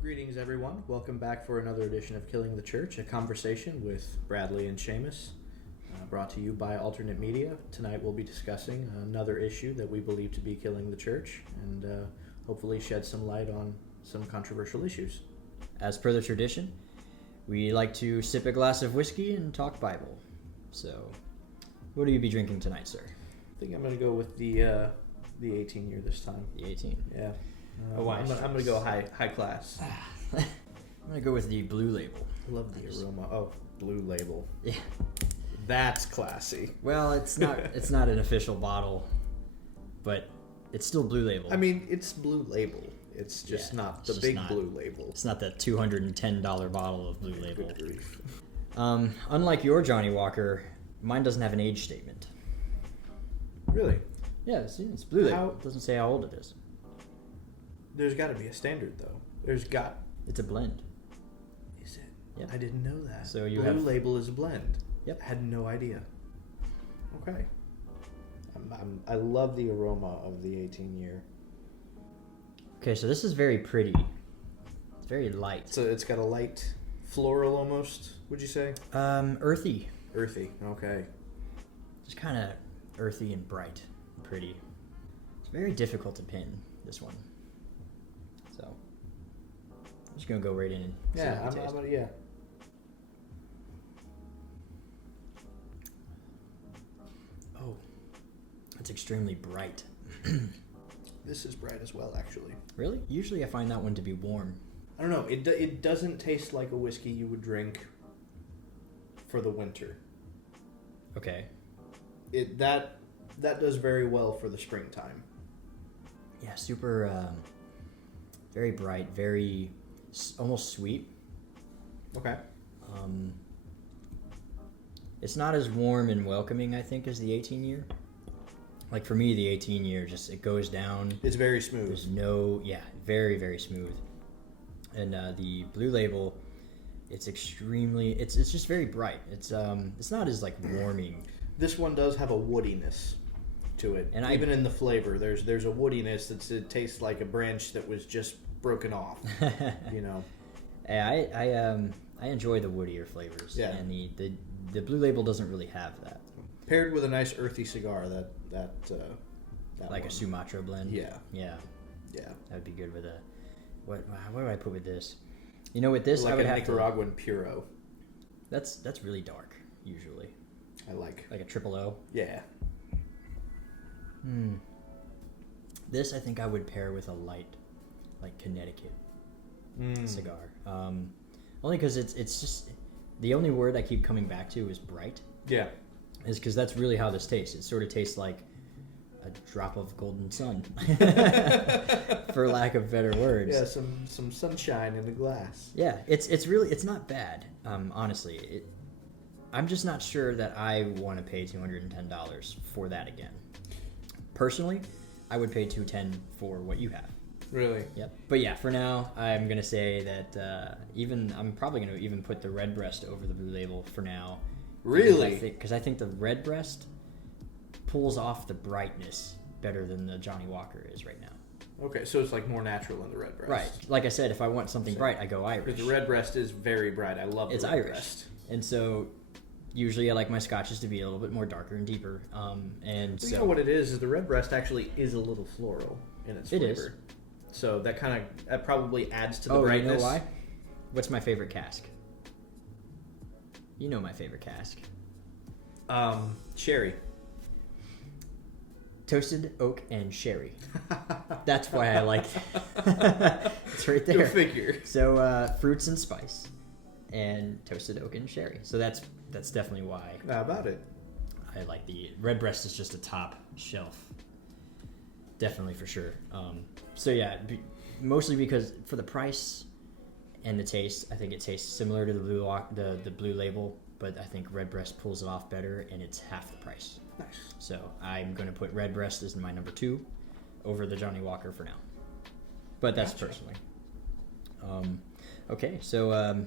Greetings, everyone. Welcome back for another edition of Killing the Church, a conversation with Bradley and Seamus, brought to you by Altarnate Media. Tonight we'll be discussing another issue that we believe to be killing the church and hopefully shed some light on some controversial issues. As per the tradition, we like to sip a glass of whiskey and talk Bible. So, what will you be drinking tonight, sir? I think I'm going to go with the 18 year this time. The 18? Yeah. Why? I'm going to go high class. I'm going to go with the Blue Label. I love the aroma. Oh, Blue Label. Yeah. That's classy. Well, it's not an official bottle, but it's still Blue Label. I mean, it's Blue Label. It's just not the big Blue Label. It's not that $210 bottle of Blue Label. Good grief. Unlike your Johnny Walker, mine doesn't have an age statement. Really? Yeah, it's Blue Label. It doesn't say how old it is. There's got to be a standard, though. It's a blend. Is it? Yep. I didn't know that. So you Blue Label is a blend. Yep. I had no idea. Okay. I love the aroma of the 18 year. Okay, so this is very pretty. It's very light. So it's got a light floral almost, would you say? Earthy. Earthy, okay. Just kind of earthy and bright and pretty. It's very difficult to pin, this one. So, I'm just going to go right in and see how it tastes. Yeah. Oh, it's extremely bright. This is bright as well, actually. Really? Usually I find that one to be warm. I don't know. It doesn't taste like a whiskey you would drink for the winter. Okay. That does very well for the springtime. Yeah, super, very bright, very, almost sweet. Okay. It's not as warm and welcoming, I think, as the 18 year. Like for me, the 18 year it goes down. It's very smooth. There's very, very smooth. And the Blue Label, it's just very bright. It's not as like warming. This one does have a woodiness to it, and even in the flavor, there's a woodiness it tastes like a branch that was just broken off. You know. Yeah, I enjoy the woodier flavors. Yeah. And the Blue Label doesn't really have that. Paired with a nice earthy cigar, that like one. A Sumatra blend. Yeah. That would be good with a. What do I put with this? You know, with this like I would a have Nicaraguan Puro. That's really dark usually. I like a triple O. Yeah. This I think I would pair with a light, like Connecticut cigar. Only because it's just the only word I keep coming back to is bright. Yeah. Is because that's really how this tastes. It sort of tastes like a drop of golden sun, for lack of better words. Yeah, some sunshine in the glass. Yeah, it's not bad. Honestly, I'm just not sure that I want to pay $210 for that again. Personally, I would pay $210 for what you have. Really? Yep. But yeah, for now, I'm gonna say that I'm probably gonna even put the Redbreast over the Blue Label for now. Really? Because I think the Redbreast pulls off the brightness better than the Johnny Walker is right now. Okay, so it's like more natural in the Redbreast. Right. Like I said, if I want something bright, I go Irish. Because the Redbreast is very bright. I love it's the Irish. And so usually I like my scotches to be a little bit more darker and deeper. And so you know what it is the Redbreast actually is a little floral in its flavor. It is. So that probably adds to the brightness. You know why? What's my favorite cask? You know my favorite cask. Sherry. Toasted oak and sherry. That's why I like it. It's right there. Go figure. So fruits and spice and toasted oak and sherry. So that's definitely why. How about it? I like the Redbreast is just a top shelf. Definitely for sure. So yeah, mostly because for the price and the taste, I think it tastes similar to the Blue Label, but I think Redbreast pulls it off better, and it's half the price. Nice. So I'm going to put Redbreast as my number 2. over the Johnny Walker for now. But that's Gotcha. personally. Okay, so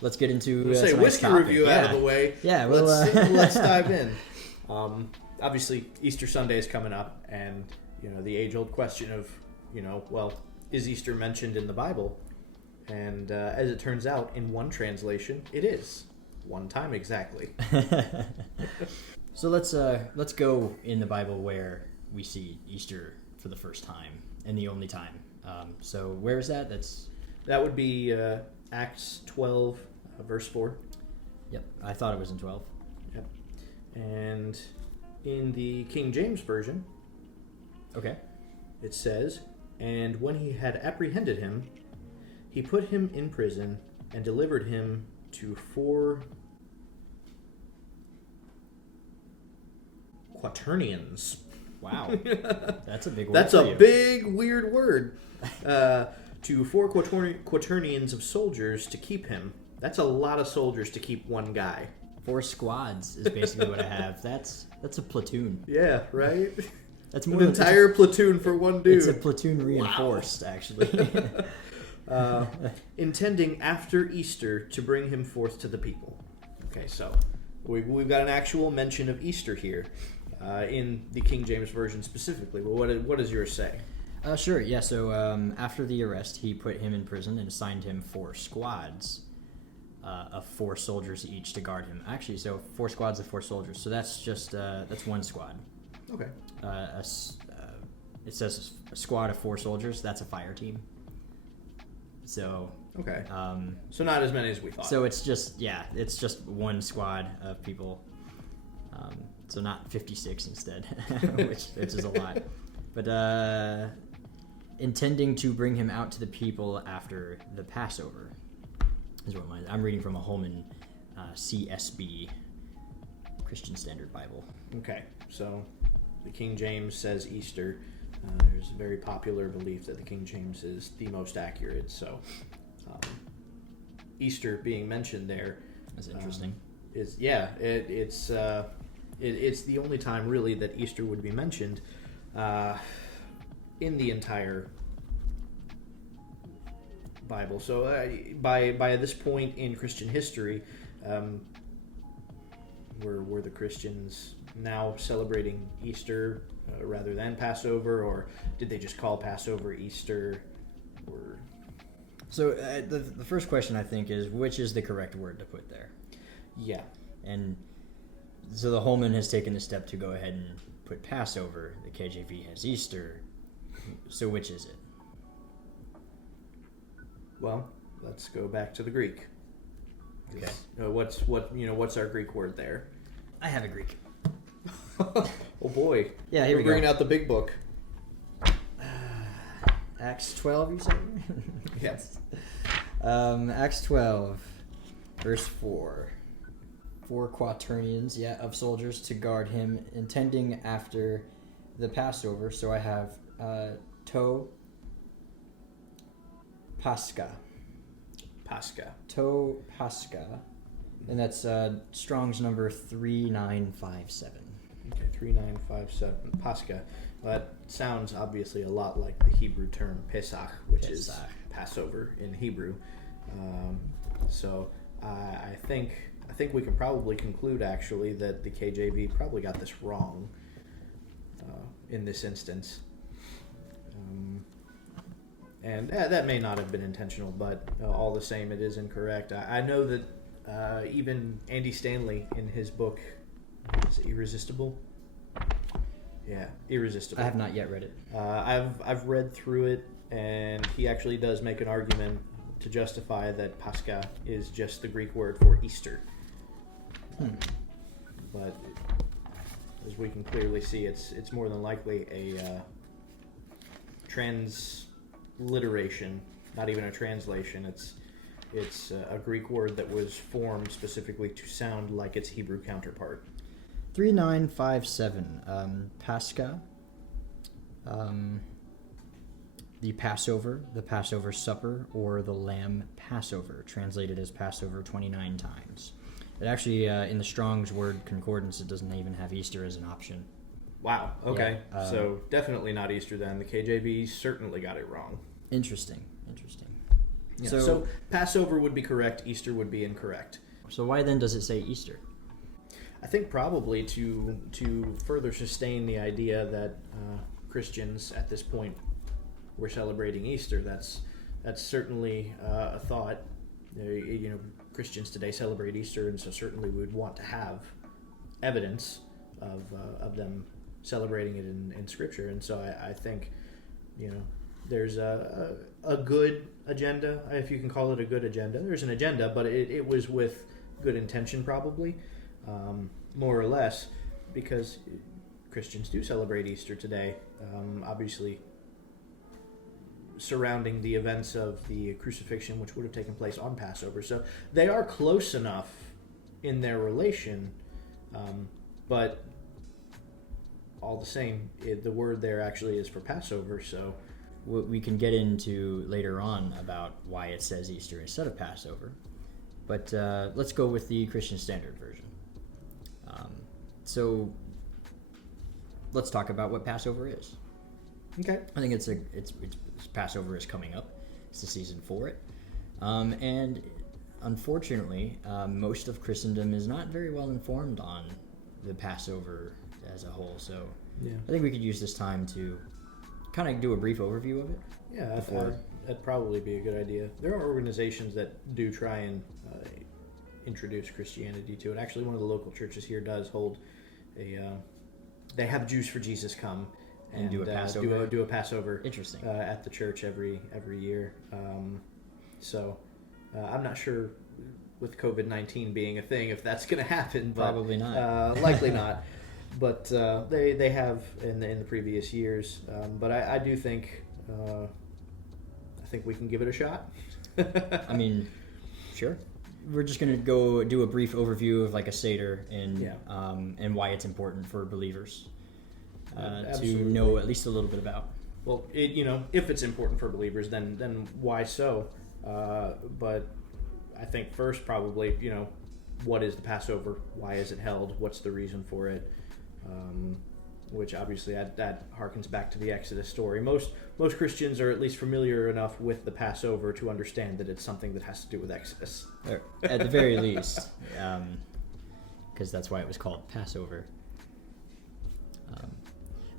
let's get into We'll say tonight's whiskey topic. review out of the way. Yeah, well, let's dive in. Obviously, Easter Sunday is coming up, and the age-old question of is Easter mentioned in the Bible? And as it turns out, in one translation, it is one time exactly. So let's go in the Bible where we see Easter for the first time and the only time. So where is that? That would be Acts 12, verse 4. Yep, I thought it was in 12. Yep. And in the King James Version, Okay. it says, "And when he had apprehended him, he put him in prison and delivered him to 4 quaternions." Wow, that's a big word. That's for a you. big, weird word. To 4 quaternions of soldiers to keep him. That's a lot of soldiers to keep one guy. 4 squads is basically what I have. That's a platoon. Yeah, right? That's An more than entire platoon for one dude. It's a platoon reinforced, actually. Intending after Easter to bring him forth to the people. Okay, so we've got an actual mention of Easter here in the King James Version specifically. Well, what does yours say? Sure, yeah. So after the arrest, he put him in prison and assigned him 4 squads of 4 soldiers each to guard him. Actually, so 4 squads of 4 soldiers. So that's just that's one squad. Okay. It says a squad of 4 soldiers. That's a fire team. So Okay. So not as many as we thought. so it's just one squad of people. So not 56 instead, which is a lot. But intending to bring him out to the people after the Passover is what I'm reading from a Holman CSB Christian Standard Bible. Okay, so the King James says Easter. There's a very popular belief that the King James is the most accurate. So Easter being mentioned there That's interesting. it's the only time really that Easter would be mentioned in the entire Bible. So by this point in Christian history, were the Christians now celebrating Easter rather than Passover, or did they just call Passover Easter? Or So the first question I think is, which is the correct word to put there? yeah, And so the Holman has taken the step to go ahead and put Passover. The KJV has Easter. So which is it? well, let's go back to the Greek. Okay. What's our Greek word there? I have a Greek. Oh boy. Yeah, here We're we go. bringing out the big book. Acts 12, you said? Yes. Acts 12, verse 4. 4 quaternions, of soldiers to guard him, intending after the Passover. So I have to pascha. To pascha. And that's Strong's number 3957. Okay, 3957. Pascha. Well, that sounds obviously a lot like the Hebrew term Pesach, which is Pesach. Passover in Hebrew. So I think we can probably conclude actually that the KJV probably got this wrong in this instance. And that may not have been intentional, but all the same, it is incorrect. I know that even Andy Stanley in his book, is it Irresistible? Yeah, Irresistible. I have not yet read it. I've read through it, and he actually does make an argument to justify that Pascha is just the Greek word for Easter. But as we can clearly see, it's more than likely a transliteration, not even a translation. It's a Greek word that was formed specifically to sound like its Hebrew counterpart. 3957. Pascha. The Passover supper, or the Lamb Passover, translated as Passover 29 times. It actually, in the Strong's Word Concordance, it doesn't even have Easter as an option. Wow. Okay. Yeah, So definitely not Easter then. The KJV certainly got it wrong. Interesting. Yeah. So, So Passover would be correct. Easter would be incorrect. so why then does it say Easter? I think probably to further sustain the idea that Christians at this point were celebrating Easter. That's certainly a thought. Christians today celebrate Easter, and so certainly we would want to have evidence of them celebrating it in Scripture. And so I think there's a good agenda, if you can call it a good agenda. There's an agenda, but it was with good intention probably. More or less, because Christians do celebrate Easter today, obviously surrounding the events of the crucifixion, which would have taken place on Passover. So they are close enough in their relation, but all the same, the word there actually is for Passover. So What we can get into later on about why it says Easter instead of Passover, but let's go with the Christian Standard Version. So let's talk about what Passover is. okay, I think it's Passover is coming up. It's the season for it, and unfortunately, most of Christendom is not very well informed on the Passover as a whole. So yeah, I think we could use this time to kind of do a brief overview of it. yeah, Before- that'd probably be a good idea. There are organizations that do try and introduce Christianity to it. Actually, one of the local churches here does hold they have Jews for Jesus come And do a Passover? do a Passover Interesting. at the church every year. So I'm not sure with COVID-19 being a thing if that's going to happen. But, Probably not. Likely not. But they have in the previous years. But I do think we can give it a shot. I mean, sure. We're just gonna go do a brief overview of like a Seder Yeah. and why it's important for believers to Absolutely. know at least a little bit about. Well, if it's important for believers, then why so? But I think first probably, what is the Passover? Why is it held? What's the reason for it? Which obviously that harkens back to the Exodus story. Most Christians are at least familiar enough with the Passover to understand that it's something that has to do with Exodus. Or at the very least, because that's why it was called Passover.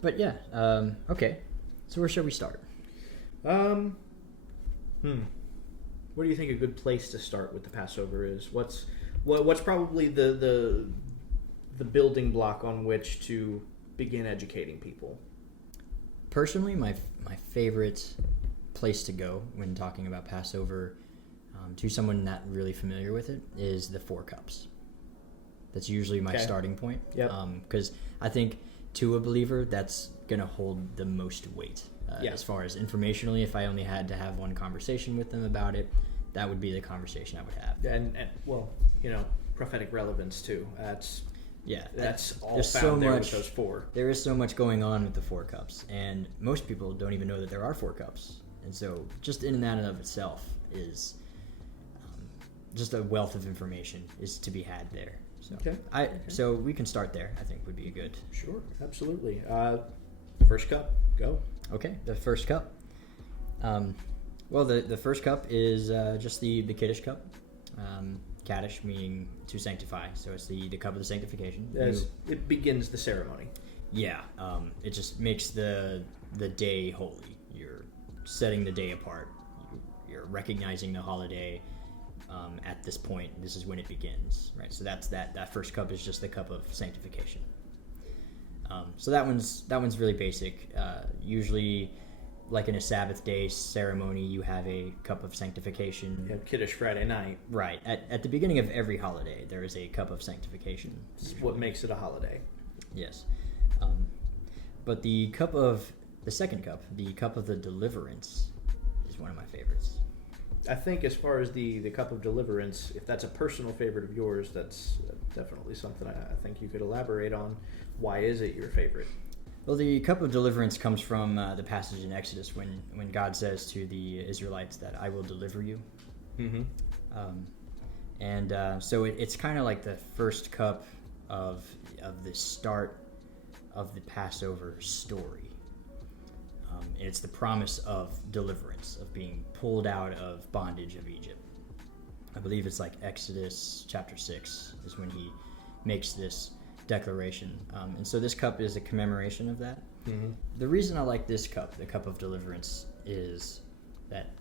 But yeah, okay. So where should we start? What do you think a good place to start with the Passover is? What's probably the building block on which to begin educating people? Personally, my favorite place to go when talking about Passover to someone not really familiar with it is the Four Cups. That's usually my Okay. starting point. Yep. Because I think to a believer, that's going to hold the most weight. Yeah. As far as informationally, if I only had to have one conversation with them about it, that would be the conversation I would have. And prophetic relevance too. Yeah, That's all there's found so there much, with those four. There is so much going on with the Four Cups, and most people don't even know that there are four cups. And so, just in that and of itself is just a wealth of information is to be had there. So, Okay. So we can start there. I think would be a good. Sure, absolutely. First cup, go. Okay, the first cup. Well, the first cup is just the Kiddush cup. Kaddish meaning to sanctify, so it's the cup of the sanctification. As it begins the ceremony. Yeah, it just makes the day holy. You're setting the day apart. You're recognizing the holiday at this point. This is when it begins, right? So that's that first cup is just the cup of sanctification. So that one's really basic. Usually, like in a Sabbath day ceremony, you have a cup of sanctification. You have Kiddush Friday night. Right. At the beginning of every holiday, there is a cup of sanctification. This is what makes it a holiday. Yes. But the second cup, the cup of the deliverance, is one of my favorites. I think as far as the cup of deliverance, if that's a personal favorite of yours, that's definitely something I think you could elaborate on. Why is it your favorite? Well, the cup of deliverance comes from the passage in Exodus when God says to the Israelites that I will deliver you. Mm-hmm. So it's kind of like the first cup of the start of the Passover story. It's the promise of deliverance, of being pulled out of bondage of Egypt. I believe it's like Exodus chapter 6 is when he makes this declaration. And so this cup is a commemoration of that. Mm-hmm. The reason I like this cup, the cup of deliverance, is that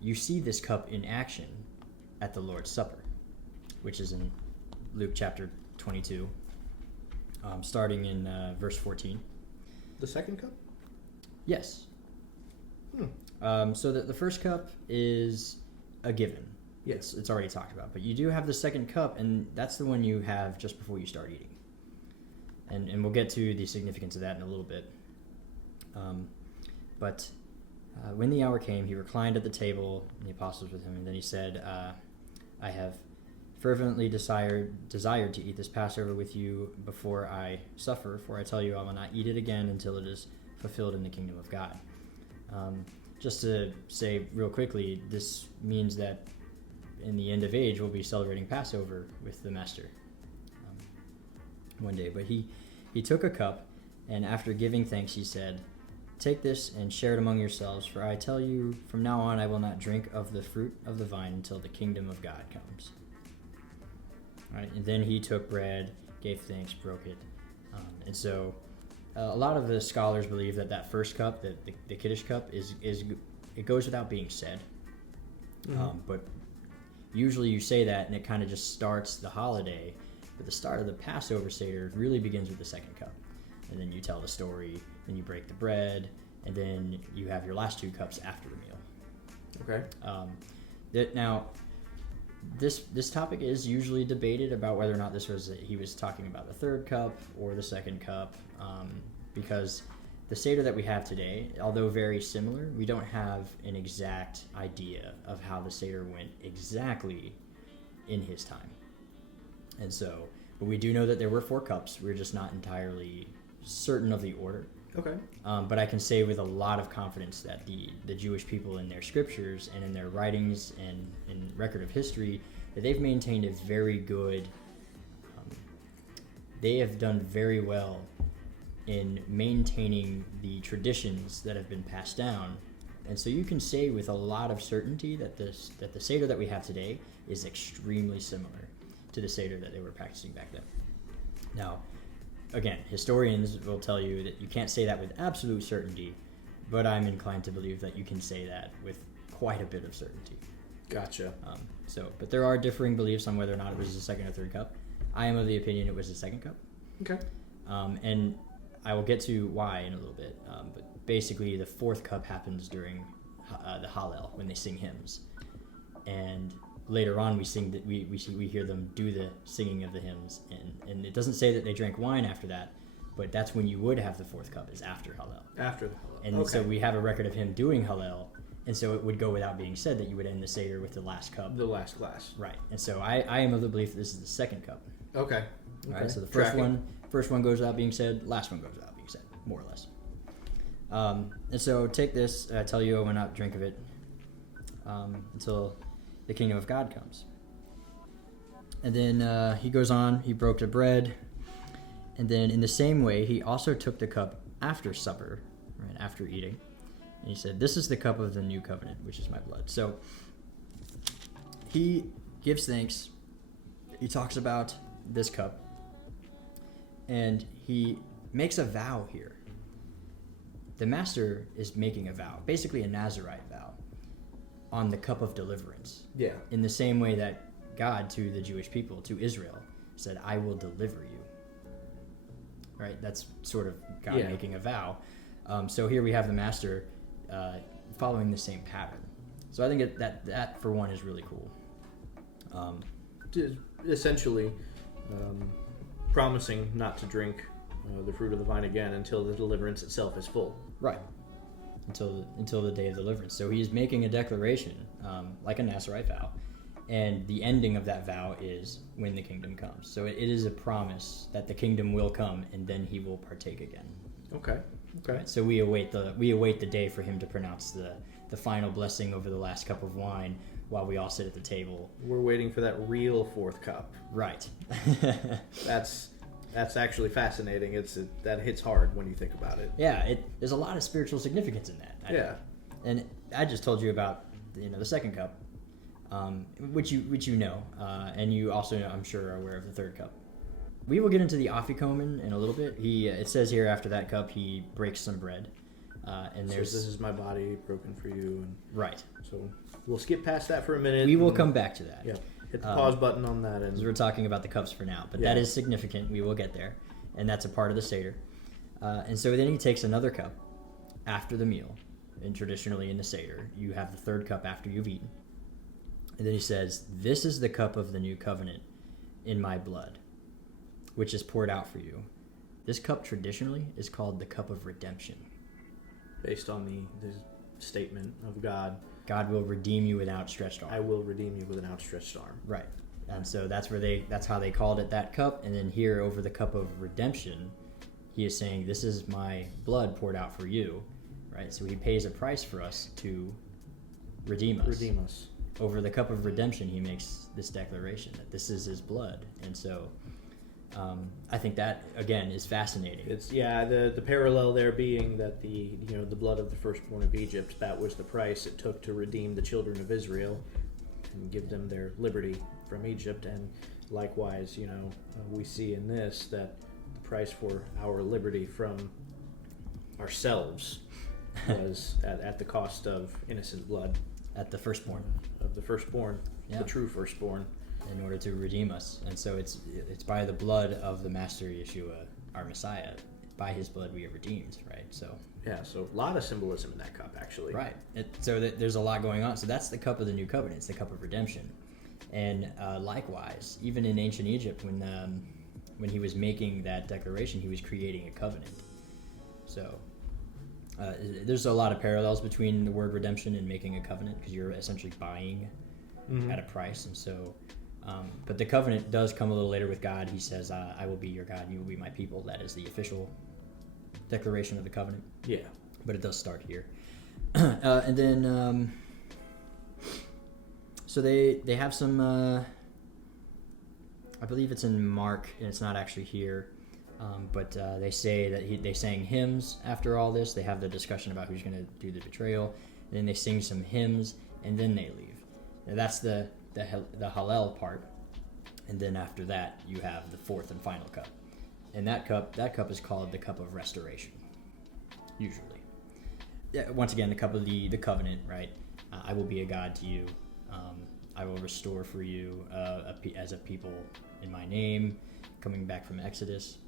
you see this cup in action at the Lord's Supper, which is in Luke chapter 22, starting in verse 14. The second cup? Yes. So the first cup is a given. Yes. It's already talked about. But you do have the second cup, and that's the one you have just before you start eating. And we'll get to the significance of that in a little bit. But when the hour came, he reclined at the table, and the apostles with him, and then he said, I have fervently desired to eat this Passover with you before I suffer, for I tell you I will not eat it again until it is fulfilled in the kingdom of God. Just to say real quickly, this means that in the end of age, we'll be celebrating Passover with the Master one day. But he took a cup, and after giving thanks, he said, take this and share it among yourselves, for I tell you, from now on I will not drink of the fruit of the vine until the kingdom of God comes. All right, and then he took bread, gave thanks, broke it. And so a lot of the scholars believe that first cup, the Kiddush cup, is it goes without being said. Mm-hmm. But usually you say that and it kind of just starts the holiday. But the start of the Passover Seder really begins with the second cup. And then you tell the story, then you break the bread, and then you have your last two cups after the meal. Okay. Now, this topic is usually debated about whether or not he was talking about the third cup or the second cup, because the Seder that we have today, although very similar, we don't have an exact idea of how the Seder went exactly in his time. And so, but we do know that there were 4 cups. We're just not entirely certain of the order. Okay. But I can say with a lot of confidence that the Jewish people in their scriptures and in their writings and in record of history, that they've maintained a very good, they have done very well in maintaining the traditions that have been passed down. And so you can say with a lot of certainty that the Seder that we have today is extremely similar to the Seder that they were practicing back then. Now, again, historians will tell you that you can't say that with absolute certainty, but I'm inclined to believe that you can say that with quite a bit of certainty. Gotcha. But there are differing beliefs on whether or not it was the second or third cup. I am of the opinion it was the second cup. Okay. And I will get to why in a little bit. But basically, the fourth cup happens during the Hallel, when they sing hymns. And later on, we hear them do the singing of the hymns, and it doesn't say that they drank wine after that, but that's when you would have the fourth cup, is after Hallel. After the Hallel. And so we have a record of him doing Hallel, and so it would go without being said that you would end the Seder with the last cup. The last glass. Right. And so I am of the belief that this is the second cup. Okay. All right. So the first one goes without being said. Last one goes without being said, more or less. And so take this. I tell you, I will not drink of it until the kingdom of God comes. And then he goes on. He broke the bread, and then in the same way, he also took the cup after supper, right after eating, and he said, "This is the cup of the new covenant, which is my blood." So he gives thanks. He talks about this cup, and he makes a vow here. The master is making a vow, basically a Nazirite vow, on the cup of deliverance. Yeah. In the same way that God to the Jewish people, to Israel, said, "I will deliver you." Right? That's sort of God making a vow. So here we have the master following the same pattern. So I think that for one is really cool. Essentially, promising not to drink the fruit of the vine again until the deliverance itself is full. Right. Until the day of deliverance. So he's making a declaration, like a Nazirite vow, and the ending of that vow is when the kingdom comes. So it is a promise that the kingdom will come, and then he will partake again. Okay. Right? So we await the day for him to pronounce the final blessing over the last cup of wine, while we all sit at the table. We're waiting for that real fourth cup. Right. That's That's actually fascinating. That hits hard when you think about it. Yeah, there's a lot of spiritual significance in that. Yeah. And I just told you about the second cup, which you know, and you also, I'm sure, are aware of the third cup. We will get into the afikomen in a little bit. It says here after that cup he breaks some bread, and there's this is my body broken for you, and right. so we'll skip past that for a minute. We will come back to that. Yeah, hit the pause button on that, and we're talking about the cups for now, but that is significant. We will get there, and that's a part of the Seder. And so then he takes another cup after the meal, and traditionally in the Seder, you have the third cup after you've eaten, and then he says, "This is the cup of the new covenant in my blood, which is poured out for you." This cup traditionally is called the cup of redemption. Based on the statement of God. God will redeem you with an outstretched arm. I will redeem you with an outstretched arm. Right. And so that's how they called it that cup. And then here over the cup of redemption, he is saying, this is my blood poured out for you. Right. So he pays a price for us to redeem us. Redeem us. Over the cup of redemption, he makes this declaration that this is his blood. And so I think that again is fascinating. It's the parallel there being that the blood of the firstborn of Egypt, that was the price it took to redeem the children of Israel and give them their liberty from Egypt, and likewise we see in this that the price for our liberty from ourselves was at the cost of innocent blood, at the firstborn of the firstborn, the true firstborn, in order to redeem us. And so it's by the blood of the Master Yeshua, our Messiah. By his blood we are redeemed, right? So so a lot of symbolism in that cup, actually. Right. There's a lot going on. So that's the cup of the new covenant. It's the cup of redemption. And likewise, even in ancient Egypt, when he was making that declaration, he was creating a covenant. So there's a lot of parallels between the word redemption and making a covenant, because you're essentially buying at a price. And so but the covenant does come a little later with God. He says, I will be your God, you will be my people. That is the official declaration of the covenant. Yeah. But it does start here. And then, so they have some, I believe it's in Mark, and it's not actually here, but they say that they sang hymns after all this. They have the discussion about who's going to do the betrayal. And then they sing some hymns, and then they leave. Now that's the Hallel part, and then after that you have the fourth and final cup, and that cup is called the cup of restoration. Usually, once again, the cup of the covenant, right? I will be a God to you. I will restore for you as a people in my name, coming back from Exodus,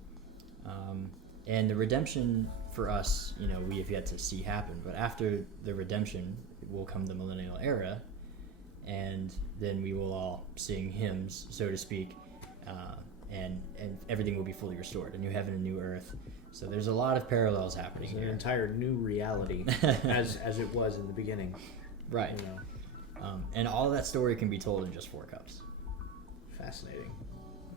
and the redemption for us, we have yet to see happen. But after the redemption will come the millennial era. And then we will all sing hymns, so to speak, and everything will be fully restored, a new heaven and new earth. So there's a lot of parallels happening here. An entire new reality, as it was in the beginning. Right. And all of that story can be told in just 4 cups. Fascinating.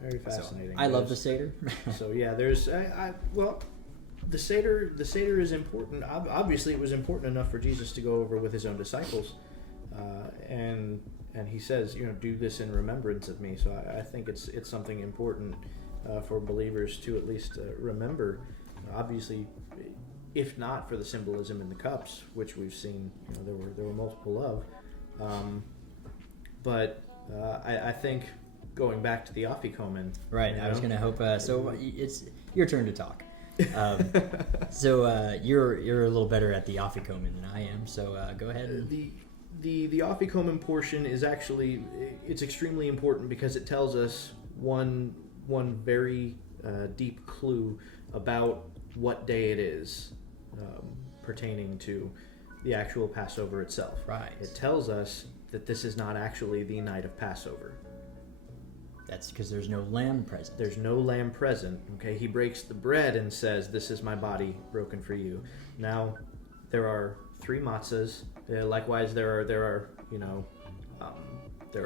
Very fascinating. So, I love the Seder. So yeah, there's the Seder is important. Obviously, it was important enough for Jesus to go over with his own disciples. And he says, do this in remembrance of me. So I think it's something important for believers to at least remember. Obviously, if not for the symbolism in the cups, which we've seen, there were multiple of. But I think going back to the afikomen. Right. I was going to hope. So it's your turn to talk. So you're a little better at the afikomen than I am. So go ahead. The afikomen portion is actually, it's extremely important because it tells us one very deep clue about what day it is pertaining to the actual Passover itself. Right. It tells us that this is not actually the night of Passover. That's because there's no lamb present. There's no lamb present. Okay, he breaks the bread and says, "This is my body broken for you." Now, there are 3 matzahs. Likewise, there are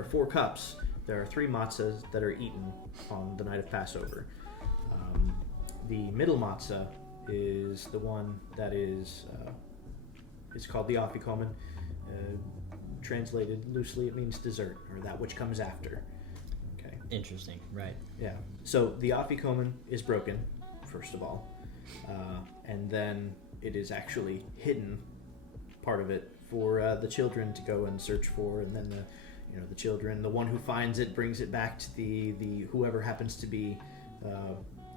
4 cups. There are 3 matzahs that are eaten on the night of Passover. The middle matzah is the one that is it's called the afikomen. Translated loosely, it means dessert, or that which comes after. Okay, Interesting, right? Yeah. So the afikomen is broken, first of all, and then it is actually hidden, part of it, for the children to go and search for, and then the children, the one who finds it brings it back to the whoever happens to be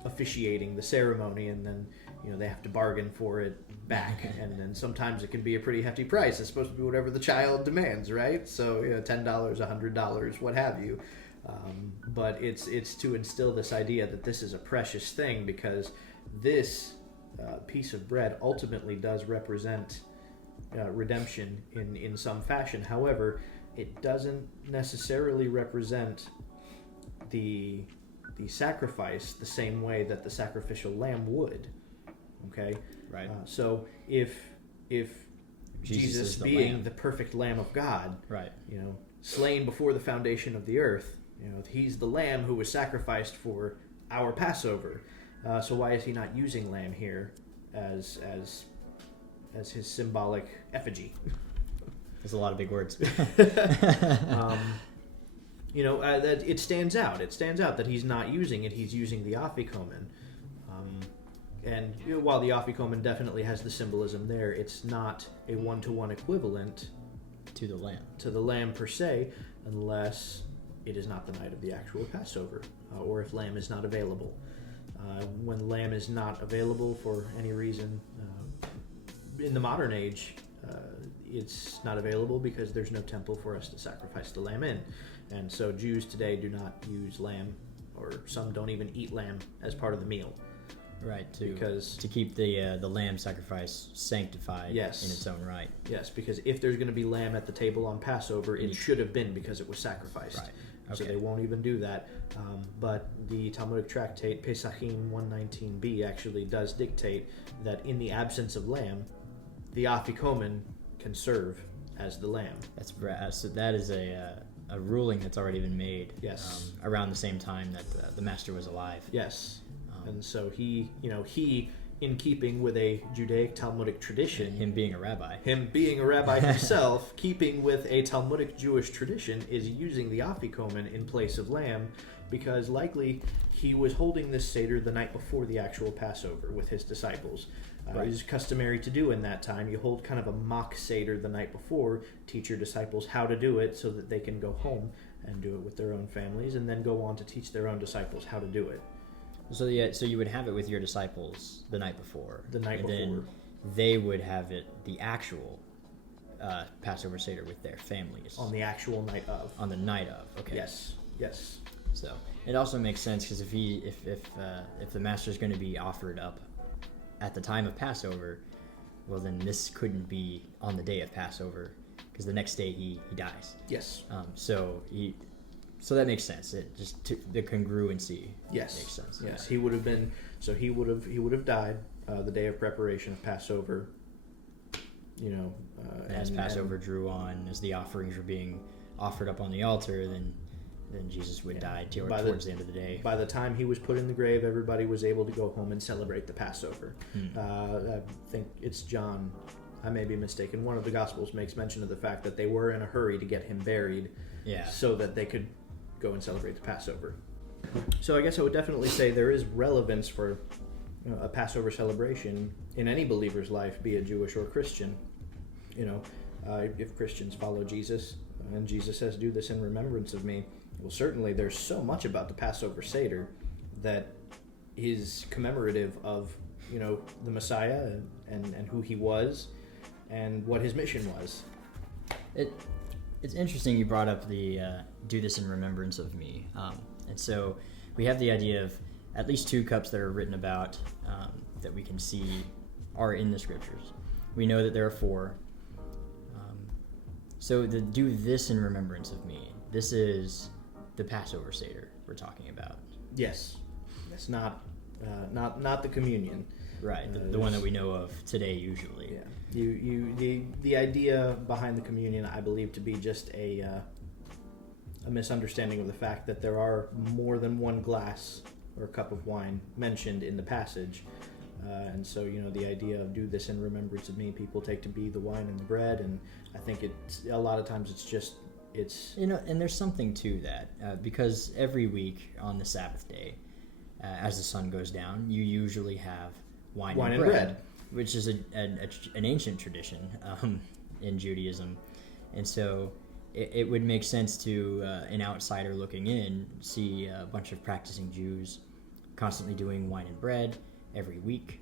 officiating the ceremony, and then they have to bargain for it back, and then sometimes it can be a pretty hefty price. It's supposed to be whatever the child demands, right? So $10, $100, what have you. But it's to instill this idea that this is a precious thing, because this piece of bread ultimately does represent redemption in some fashion. However, it doesn't necessarily represent the sacrifice the same way that the sacrificial lamb would. Okay, right. So if Jesus being the perfect Lamb of God, right, slain before the foundation of the earth, he's the lamb who was sacrificed for our Passover. So why is he not using lamb here as his symbolic effigy? There's a lot of big words. That it stands out. It stands out that he's not using it. He's using the afikomen. And while the afikomen definitely has the symbolism there, it's not a one-to-one equivalent to the lamb. To the lamb per se, unless it is not the night of the actual Passover, or if lamb is not available. When lamb is not available for any reason, in the modern age, it's not available because there's no temple for us to sacrifice the lamb in. And so Jews today do not use lamb, or some don't even eat lamb as part of the meal. Right, to keep the lamb sacrifice sanctified in its own right. Yes, because if there's going to be lamb at the table on Passover, it should have been because it was sacrificed. Right. Okay. So they won't even do that. But the Talmudic tractate, Pesachim 119b, actually does dictate that in the absence of lamb, the afikomen can serve as the lamb. So that is a ruling that's already been made. Yes. Around the same time that the master was alive. Yes. And so he, in keeping with a Judaic Talmudic tradition, him being a rabbi himself, keeping with a Talmudic Jewish tradition, is using the afikomen in place of lamb, because likely he was holding this Seder the night before the actual Passover with his disciples. It is customary to do in that time. You hold kind of a mock Seder the night before, teach your disciples how to do it so that they can go home and do it with their own families, and then go on to teach their own disciples how to do it. So you would have it with your disciples the night before. Then they would have it the actual Passover Seder with their families on the actual night of. On the night of. Okay. Yes. So it also makes sense, because if the master is going to be offered up at the time of Passover, well, then this couldn't be on the day of Passover, because the next day he dies. Yes. So that makes sense. It just the congruency. Yes. Makes sense. Yes, he would have been. So he would have died the day of preparation of Passover. As Passover drew on, as the offerings were being offered up on the altar, then Jesus would die towards the end of the day. By the time he was put in the grave, everybody was able to go home and celebrate the Passover. I think it's John. I may be mistaken. One of the Gospels makes mention of the fact that they were in a hurry to get him buried, so that they could go and celebrate the Passover. So I guess I would definitely say there is relevance for a Passover celebration in any believer's life, be it Jewish or Christian. If Christians follow Jesus, and Jesus says, "Do this in remembrance of me." Well, certainly there's so much about the Passover Seder that is commemorative of the Messiah and who he was and what his mission was. It's interesting you brought up the do this in remembrance of me. And so we have the idea of at least 2 cups that are written about that we can see are in the scriptures. We know that there are 4. So the do this in remembrance of me, this is the Passover Seder we're talking about. Yes. It's not the communion. Right, the one that we know of today usually. Yeah. The idea behind the communion, I believe, to be just a misunderstanding of the fact that there are more than one glass or cup of wine mentioned in the passage. And so, the idea of do this in remembrance of me, people take to be the wine and the bread, and I think a lot of times it's just it's and there's something to that because every week on the Sabbath day, as the sun goes down, you usually have wine and bread, which is an ancient tradition in Judaism, and so it would make sense to an outsider looking in see a bunch of practicing Jews constantly doing wine and bread every week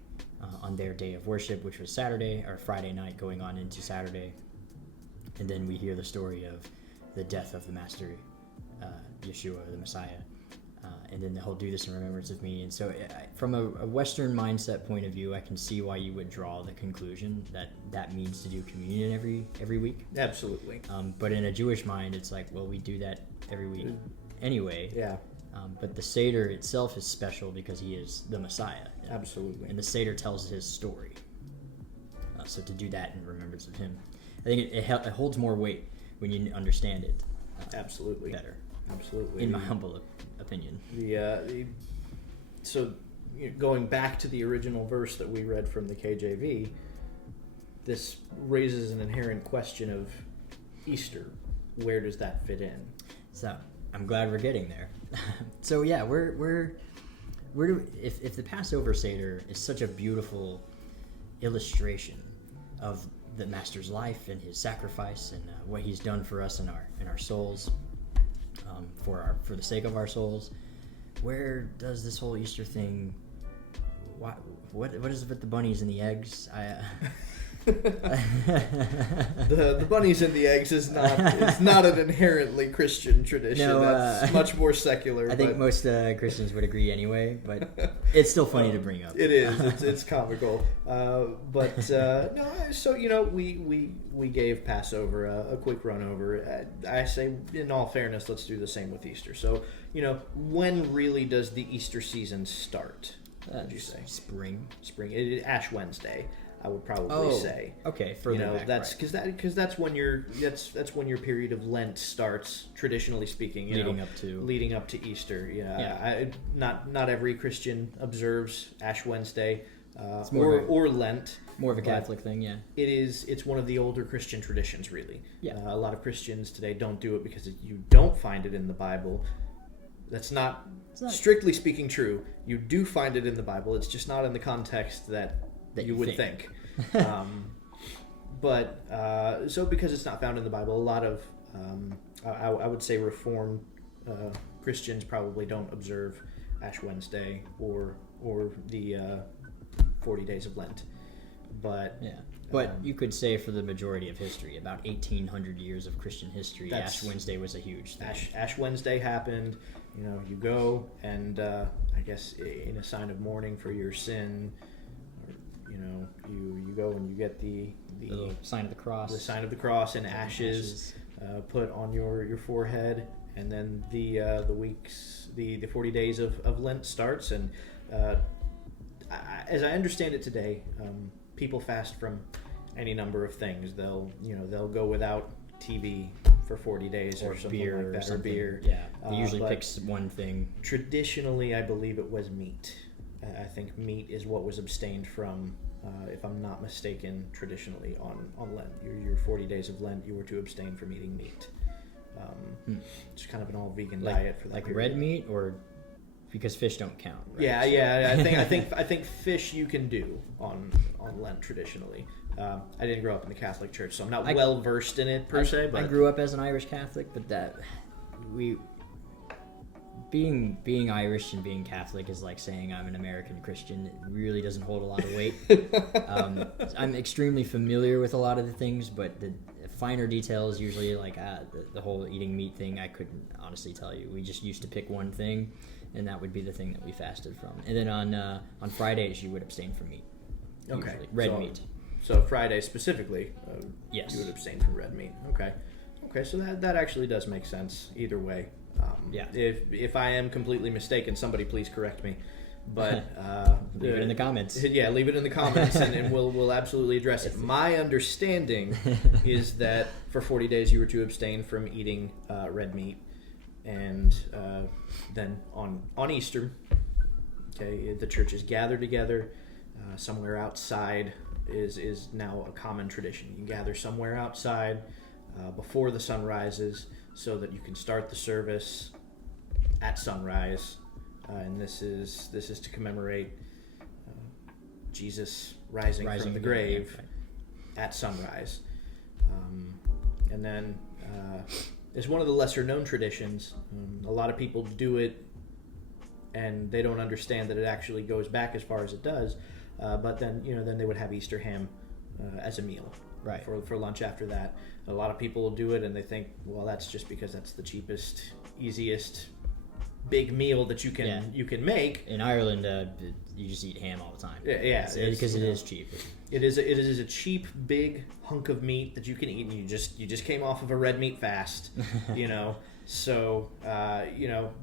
on their day of worship, which was Saturday or Friday night going on into Saturday. And then we hear the story of the death of the Master, Yeshua, the Messiah. And then he'll do this in remembrance of me. And so from a Western mindset point of view, I can see why you would draw the conclusion that means to do communion every week. absolutely. But in a Jewish mind, it's like, well, we do that every week anyway. Yeah, But the Seder itself is special because he is the Messiah. absolutely. And the Seder tells his story. So to do that in remembrance of him, I think it holds more weight when you understand it Absolutely. better, Absolutely. in my humble opinion. So going back to the original verse that we read from the KJV, this raises an inherent question of Easter. Where does that fit in? So I'm glad we're getting there. So yeah, if the Passover Seder is such a beautiful illustration of the Master's life and his sacrifice and what he's done for us in our souls, for the sake of our souls, where does this whole Easter thing? What is it with the bunnies and the eggs? The bunnies and the eggs is not an inherently Christian tradition. No, that's much more secular. I think most Christians would agree anyway, but it's still funny to bring up. It is. It's comical. But no. So we gave Passover a quick run over. I say, in all fairness, let's do the same with Easter. So when really does the Easter season start? Would you say spring? Ash Wednesday, I would probably say. Okay, further back, that's because that's when your period of Lent starts, traditionally speaking. Leading up to Easter. Yeah. Not every Christian observes Ash Wednesday or Lent. More of a Catholic thing, yeah. It's one of the older Christian traditions, really. Yeah. A lot of Christians today don't do it because you don't find it in the Bible. That's not strictly speaking true. You do find it in the Bible. It's just not in the context that you would think. But so because it's not found in the Bible, a lot of I would say Reformed Christians probably don't observe Ash Wednesday or the 40 days of Lent. But yeah. But you could say for the majority of history, about 1,800 years of Christian history, Ash Wednesday was a huge thing. Ash Wednesday happened. You go and I guess in a sign of mourning for your sin, you go and you get the little sign of the cross. The sign of the cross and ashes put on your forehead, and then the 40 days of Lent starts. And as I understand it today, people fast from any number of things. They'll go without TV for 40 days or something beer like that, or something. or beer. Yeah, he usually picks one thing. Traditionally, I believe it was meat. I think meat is what was abstained from, if I'm not mistaken, traditionally on Lent. Your 40 days of Lent, you were to abstain from eating meat. It's kind of an all vegan diet for that. Like period. red meat, or because fish don't count. Right? Yeah. I think fish you can do on Lent traditionally. I didn't grow up in the Catholic Church, so I'm not well versed in it per se. But I grew up as an Irish Catholic, but being Irish and being Catholic is like saying I'm an American Christian. It really doesn't hold a lot of weight. I'm extremely familiar with a lot of the things, but the finer details, usually like the whole eating meat thing, I couldn't honestly tell you. We just used to pick one thing, and that would be the thing that we fasted from. And then on Fridays, you would abstain from meat. Okay. Usually. Red meat. So Friday specifically, yes, you would abstain from red meat. Okay, so that actually does make sense either way. Yeah. If I am completely mistaken, somebody please correct me. But leave it in the comments. Yeah, leave it in the comments, and we'll absolutely address it. My understanding is that for 40 days you were to abstain from eating red meat, and then on Easter, okay, the churches gather together somewhere outside. Is now a common tradition. You gather somewhere outside before the sun rises. so that you can start the service at sunrise, and this is to commemorate Jesus rising from the grave at sunrise. And then it's one of the lesser known traditions. A lot of people do it and they don't understand that it actually goes back as far as it does. But then they would have Easter ham as a meal, right, for lunch after that. A lot of people will do it and they think, well, that's just because that's the cheapest, easiest big meal that you can make. In Ireland, you just eat ham all the time. Yeah, because it is cheap. It is a cheap big hunk of meat that you can eat, and you just came off of a red meat fast, So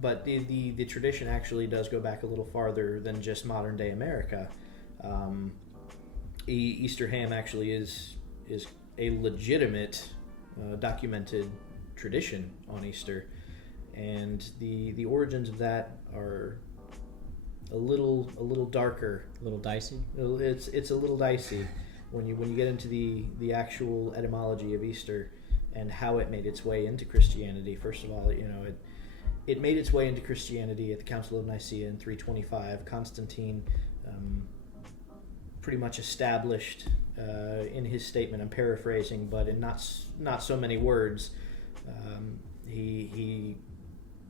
but the tradition actually does go back a little farther than just modern day America. Easter ham actually is a legitimate documented tradition on Easter, and the origins of that are a little darker, a little dicey. It's a little dicey when you get into the actual etymology of Easter and how it made its way into Christianity. First of all, it made its way into Christianity at the Council of Nicaea in 325. Constantine pretty much established in his statement, I'm paraphrasing, but in not so many words, he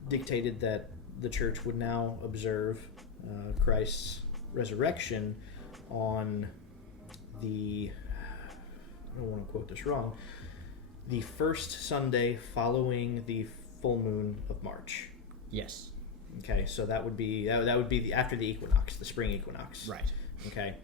dictated that the church would now observe Christ's resurrection on I don't want to quote this wrong, the first Sunday following the full moon of March. Yes. Okay, so that would be after the equinox, the spring equinox. Right. Okay.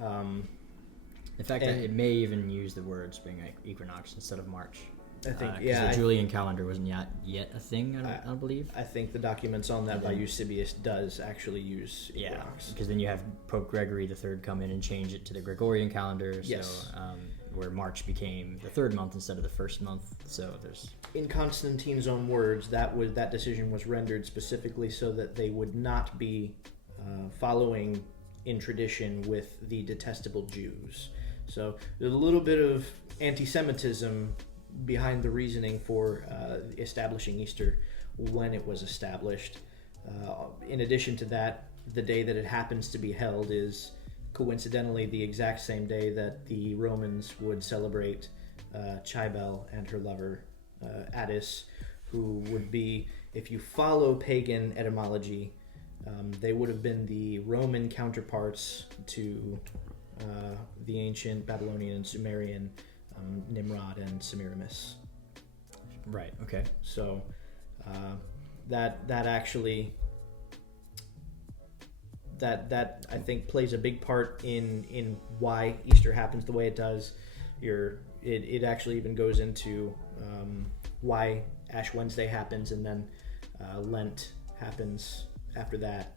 In fact, it may even use the word spring equinox instead of March. I think, the Julian calendar wasn't yet a thing, I don't believe. I think the documents on that by Eusebius does actually use equinox. Because then you have Pope Gregory III come in and change it to the Gregorian calendar. Yes. So, where March became the third month instead of the first month. So there's... In Constantine's own words, that decision was rendered specifically so that they would not be following in tradition with the detestable Jews. So there's a little bit of anti-Semitism behind the reasoning for establishing Easter when it was established. In addition to that, the day that it happens to be held is coincidentally the exact same day that the Romans would celebrate Cybele and her lover Attis, who would be, if you follow pagan etymology, they would have been the Roman counterparts to the ancient Babylonian and Sumerian Nimrod and Semiramis. Right. Okay. So that actually that I think plays a big part in why Easter happens the way it does. It actually even goes into why Ash Wednesday happens, and then Lent happens after that,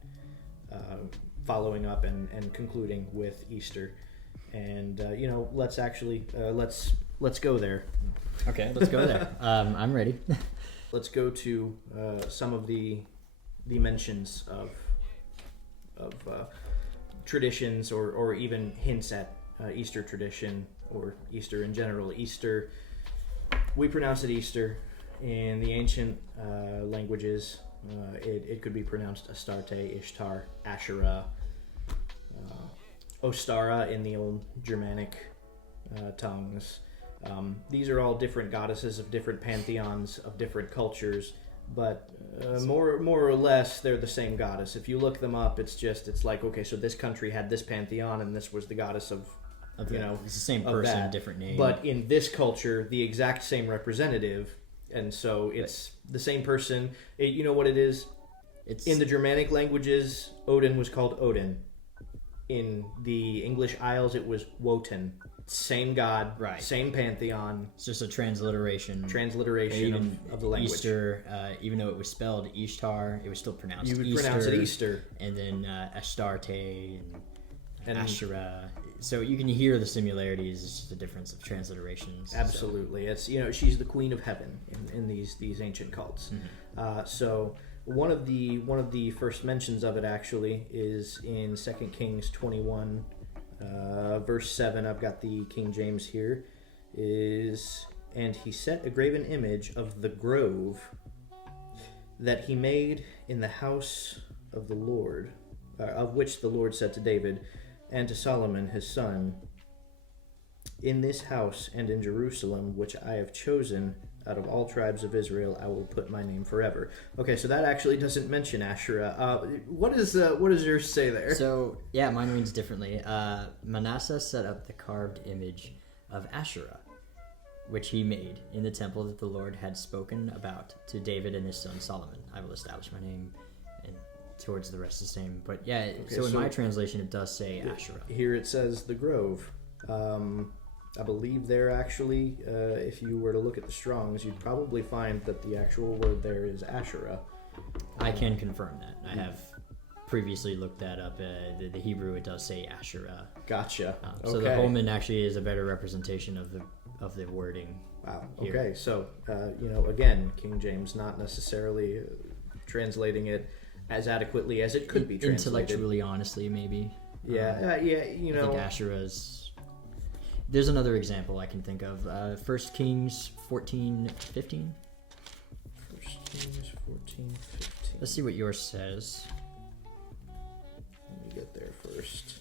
following up and concluding with Easter. And let's go there. Okay, let's go there. I'm ready. Let's go to some of the mentions of traditions or even hints at Easter tradition or Easter in general. Easter, we pronounce it Easter. In the ancient languages, it could be pronounced Astarte, Ishtar, Asherah, Ostara in the old Germanic tongues. These are all different goddesses of different pantheons of different cultures, but more or less they're the same goddess. If you look them up, it's like, okay, so this country had this pantheon and this was the goddess of it's the same person, different name. But in this culture, the exact same representative, and so it's the same person. You know what it is? It's in the Germanic languages, Odin was called Odin. In the English Isles, it was Wotan. Same god, right? Same pantheon. It's just a transliteration of the language. Easter, even though it was spelled Ishtar, it was still pronounced Easter. You would pronounce it Easter. And then Astarte and Asherah. So you can hear the similarities. It's just a difference of transliterations. Absolutely. So. It's she's the queen of heaven in these ancient cults. Mm-hmm. So one of the first mentions of it actually is in 2 Kings 21. Verse 7, I've got the King James here, is And he set a graven image of the grove that he made in the house of the Lord, of which the Lord said to David and to Solomon his son, in this house and in Jerusalem, which I have chosen out of all tribes of Israel, I will put my name forever. Okay, so that actually doesn't mention Asherah. What does yours say there? So, yeah, mine reads differently. Manasseh set up the carved image of Asherah, which he made in the temple that the Lord had spoken about to David and his son Solomon. I will establish my name, and towards the rest the same. But yeah, okay, so in my translation it does say Asherah. Here it says the grove. I believe there actually, if you were to look at the Strongs, you'd probably find that the actual word there is Asherah. I can confirm that. I have previously looked that up. The Hebrew, it does say Asherah. Gotcha. So the Holman actually is a better representation of the wording. Wow. Here. Okay. So again, King James not necessarily translating it as adequately as it could be translated. Intellectually, honestly, maybe. Yeah. I think Asherah's. There's another example I can think of. 1 Kings 14:15. 1 Kings 14:15. Let's see what yours says. Let me get there first.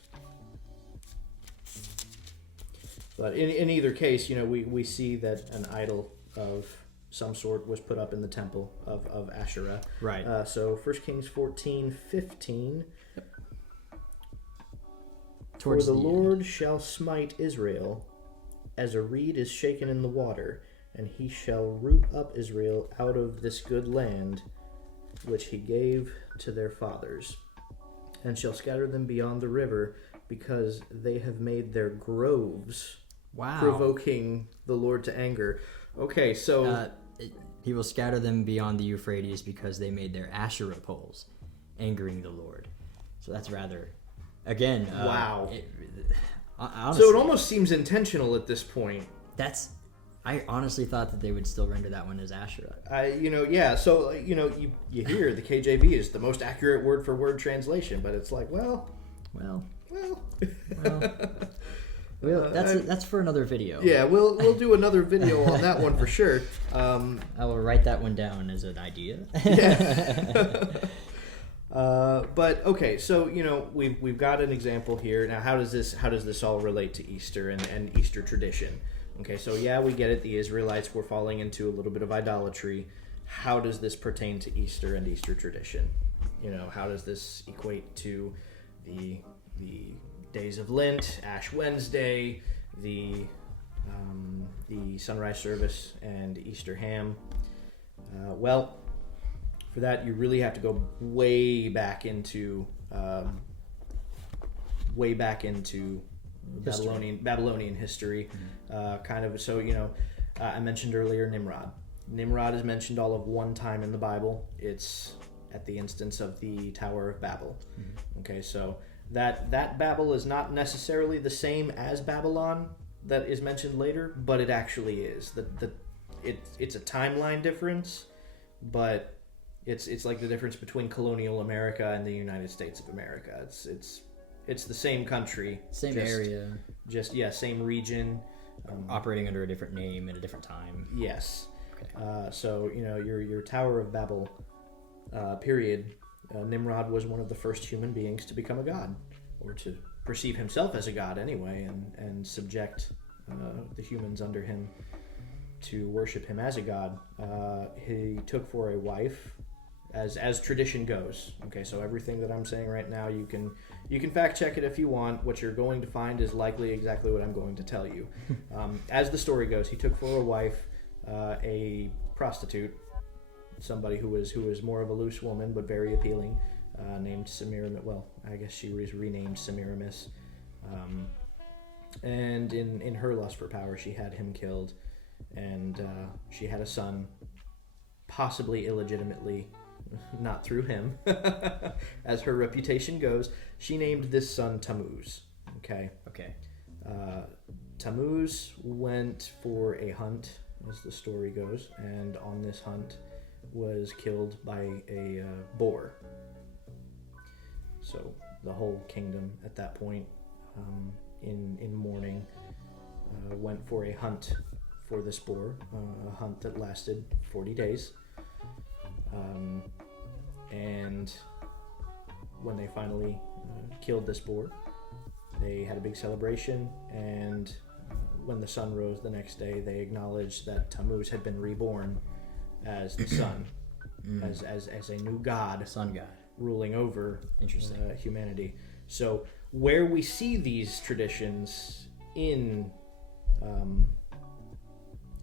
But in either case, we see that an idol of some sort was put up in the temple of Asherah. Right. So 1 Kings 14:15. Yep. For the Lord shall smite Israel as a reed is shaken in the water, and he shall root up Israel out of this good land which he gave to their fathers, and shall scatter them beyond the river, because they have made their groves provoking the Lord to anger. Okay, so... he will scatter them beyond the Euphrates because they made their Asherah poles, angering the Lord. So that's rather... Again, wow. Honestly, so it almost seems intentional at this point. I honestly thought that they would still render that one as Asherah. Yeah. So you hear the KJV is the most accurate word for word translation, but it's like, well. That's for another video. Yeah, we'll do another video on that one for sure. I will write that one down as an idea. Yeah. But okay, so we've got an example here. Now, how does this all relate to Easter and Easter tradition? Okay, so yeah, we get it. The Israelites were falling into a little bit of idolatry. How does this pertain to Easter and Easter tradition? How does this equate to the days of Lent, Ash Wednesday, the sunrise service, and Easter ham? Well. For that, you really have to go way back into Babylonian history. Mm-hmm. I mentioned earlier Nimrod. Nimrod is mentioned all of one time in the Bible. It's at the instance of the Tower of Babel. Mm-hmm. Okay, so that Babel is not necessarily the same as Babylon that is mentioned later, but it actually is. It's a timeline difference, but it's like the difference between colonial America and the United States of America. It's the same country, same area, same region, operating under a different name at a different time. Yes. Okay. So your Tower of Babel period. Nimrod was one of the first human beings to become a god, or to perceive himself as a god anyway, and subject the humans under him to worship him as a god. He took for a wife. As tradition goes. Okay, so everything that I'm saying right now, you can fact check it if you want. What you're going to find is likely exactly what I'm going to tell you. As the story goes, he took for a wife a prostitute, somebody who was more of a loose woman but very appealing, named Semiramis. Well, I guess she was renamed Semiramis. And in her lust for power, she had him killed, and she had a son, possibly illegitimately. Not through him, as her reputation goes. She named this son Tammuz. Okay. Tammuz went for a hunt, as the story goes, and on this hunt was killed by a boar. So the whole kingdom at that point, in mourning, went for a hunt for this boar, a hunt that lasted 40 days. And when they finally killed this boar, they had a big celebration, and when the sun rose the next day, they acknowledged that Tammuz had been reborn as the sun, as a new god, sun god, ruling over interesting humanity. So where we see these traditions in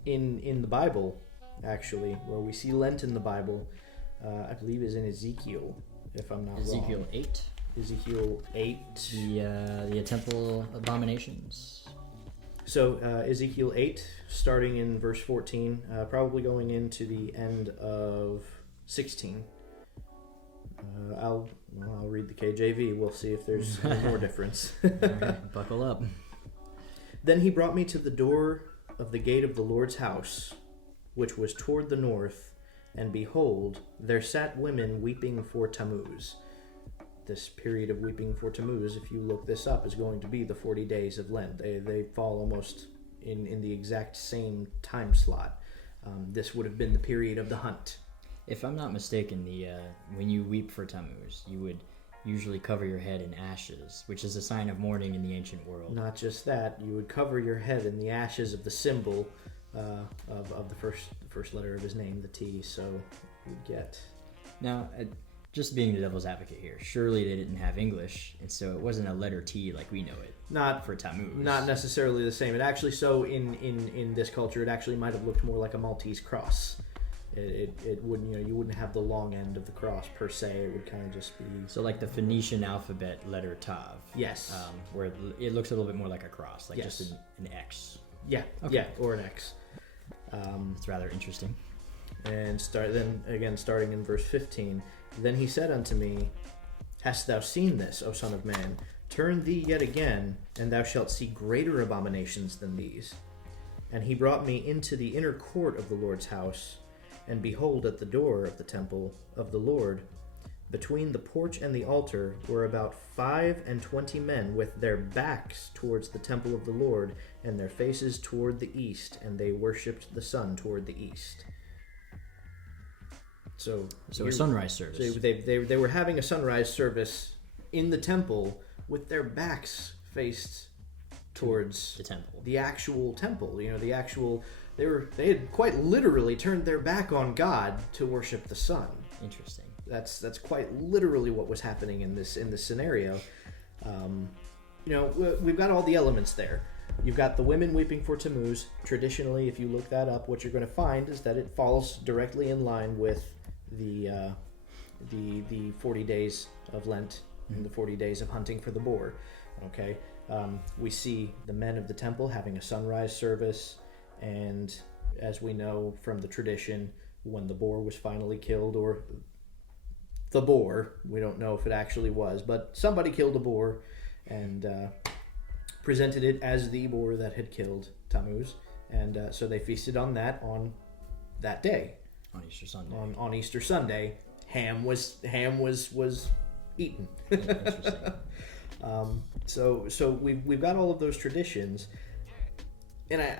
the Bible, actually, where we see Lent in the Bible, I believe is in Ezekiel, if I'm not Ezekiel wrong. 8. Ezekiel 8. The temple abominations. So Ezekiel 8, starting in verse 14, probably going into the end of 16. I'll read the KJV. We'll see if there's any more difference. Right, buckle up. Then he brought me to the door of the gate of the Lord's house, which was toward the north, and behold, there sat women weeping for Tammuz. This period of weeping for Tammuz, if you look this up, is going to be the 40 days of Lent. They fall almost in the exact same time slot. This would have been the period of the hunt. If I'm not mistaken, when you weep for Tammuz, you would usually cover your head in ashes, which is a sign of mourning in the ancient world. Not just that, you would cover your head in the ashes of the symbol of the first letter of his name, the T. So you'd get... Now, just being the devil's advocate here, surely they didn't have English, and so it wasn't a letter T like we know it. Not for Tammuz. Not necessarily the same. It actually, so in this culture, it actually might have looked more like a Maltese cross. It wouldn't, you wouldn't have the long end of the cross per se. It would kind of just be... So like the Phoenician alphabet letter Tav. Yes. Where it looks a little bit more like a cross, like yes. just an X. Yeah, okay. Yeah, or an X. It's rather interesting. And starting in verse 15, then he said unto me, Hast thou seen this, O son of man? Turn thee yet again, and thou shalt see greater abominations than these. And he brought me into the inner court of the Lord's house, and behold, at the door of the temple of the Lord, between the porch and the altar, were about 25 men with their backs towards the temple of the Lord, and their faces toward the east, and they worshipped the sun toward the east. So a sunrise service. So they were having a sunrise service in the temple with their backs faced towards the temple. The actual temple. They had quite literally turned their back on God to worship the sun. Interesting. That's quite literally what was happening in this scenario. We've got all the elements there. You've got the women weeping for Tammuz. Traditionally, if you look that up, what you're going to find is that it falls directly in line with the 40 days of Lent and the 40 days of hunting for the boar. Okay, we see the men of the temple having a sunrise service, and as we know from the tradition, when the boar was finally killed, or the boar, we don't know if it actually was, but somebody killed a boar and presented it as the boar that had killed Tammuz, and so they feasted on that day. On Easter Sunday. On Easter Sunday, ham was eaten. Interesting. So we've got all of those traditions, and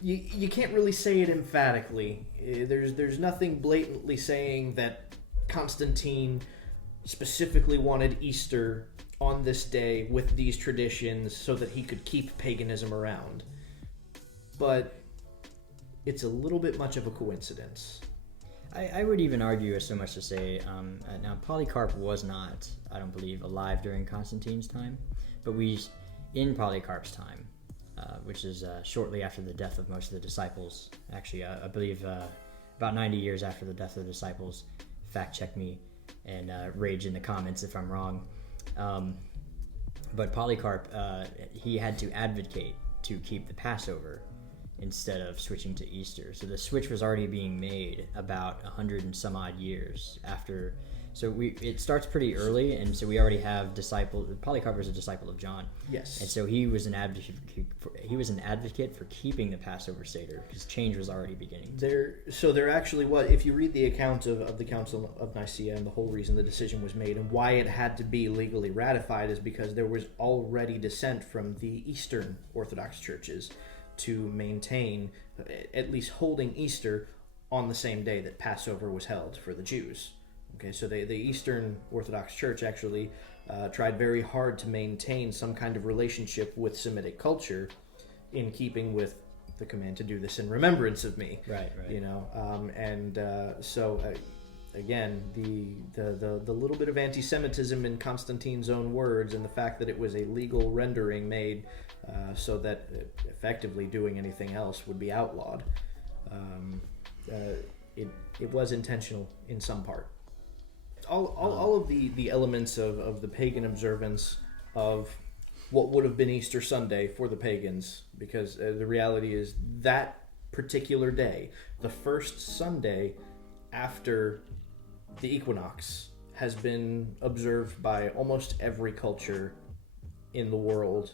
you can't really say it emphatically. There's nothing blatantly saying that Constantine specifically wanted Easter on this day with these traditions so that he could keep paganism around. But it's a little bit much of a coincidence. I would even argue as so much to say, now Polycarp was not, I don't believe, alive during Constantine's time, but in Polycarp's time, which is shortly after the death of most of the disciples, actually, I believe about 90 years after the death of the disciples, fact check me and rage in the comments if I'm wrong. But Polycarp, he had to advocate to keep the Passover instead of switching to Easter. So the switch was already being made about 100 and some odd years after. So it starts pretty early, and so we already have Polycarp was a disciple of John. Yes. And so he was an advocate for keeping the Passover Seder because change was already beginning. There actually was, if you read the account of the Council of Nicaea and the whole reason the decision was made and why it had to be legally ratified is because there was already dissent from the Eastern Orthodox churches to maintain at least holding Easter on the same day that Passover was held for the Jews. Okay, so the Eastern Orthodox Church actually tried very hard to maintain some kind of relationship with Semitic culture, in keeping with the command to do this in remembrance of me. Right. Again, the little bit of anti-Semitism in Constantine's own words, and the fact that it was a legal rendering made so that effectively doing anything else would be outlawed. It was intentional in some part. All of the elements of the pagan observance of what would have been Easter Sunday for the pagans, because the reality is that particular day, the first Sunday after the equinox, has been observed by almost every culture in the world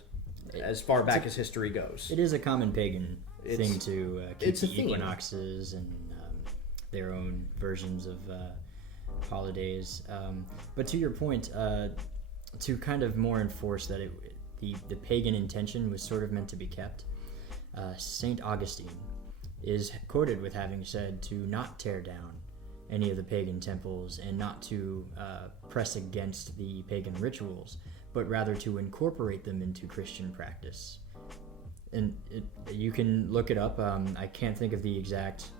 as far back as history goes. It is a common pagan thing to keep it's a the theme. equinoxes and their own versions of holidays. But to your point, to kind of more enforce that the pagan intention was sort of meant to be kept, Saint Augustine is quoted with having said to not tear down any of the pagan temples and not to press against the pagan rituals, but rather to incorporate them into Christian practice. And you can look it up. I can't think of the exact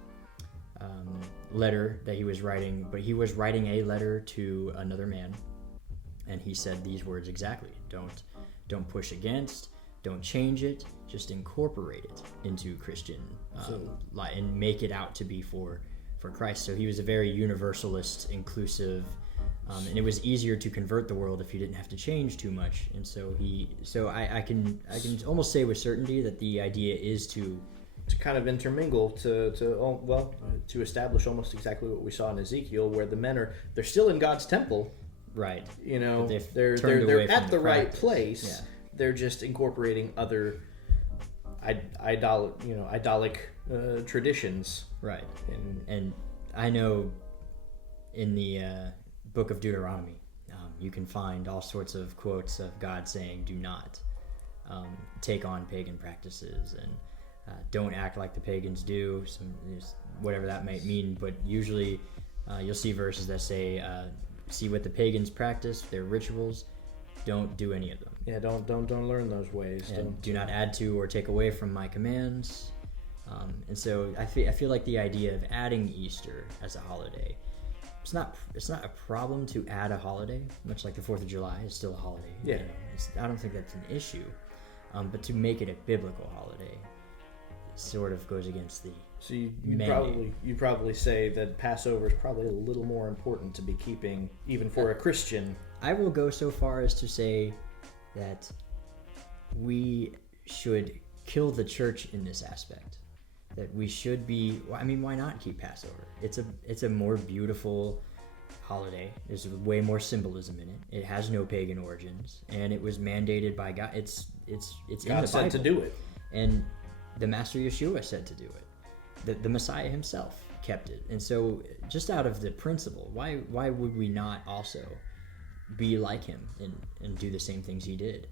letter that he was writing, but he was writing a letter to another man, and he said these words exactly: don't push against, don't change it, just incorporate it into Christian life and make it out to be for Christ. So he was a very universalist, inclusive, and it was easier to convert the world if you didn't have to change too much. And so I can almost say with certainty that the idea is to kind of intermingle to establish almost exactly what we saw in Ezekiel, where the men they're still in God's temple, right? You know, they're at the right place. Yeah. They're just incorporating other idolic traditions, right? And I know in the book of Deuteronomy, you can find all sorts of quotes of God saying, "Do not take on pagan practices," and don't act like the pagans do, whatever that might mean. But usually you'll see verses that say, see what the pagans practice, their rituals, don't do any of them. Yeah, don't learn those ways. And do not add to or take away from my commands. And so I feel like the idea of adding Easter as a holiday, it's not a problem to add a holiday, much like the 4th of July is still a holiday. Yeah. You know, I don't think that's an issue. But to make it a biblical holiday sort of goes against the So you'd probably say that Passover is probably a little more important to be keeping, even for a Christian. I will go so far as to say that we should kill the church in this aspect. That we should be. I mean, why not keep Passover? It's a more beautiful holiday. There's way more symbolism in it. It has no pagan origins, and it was mandated by God. It's in the Bible. God said to do it, and the Master Yeshua said to do it. The Messiah himself kept it. And so just out of the principle, why would we not also be like him and do the same things he did?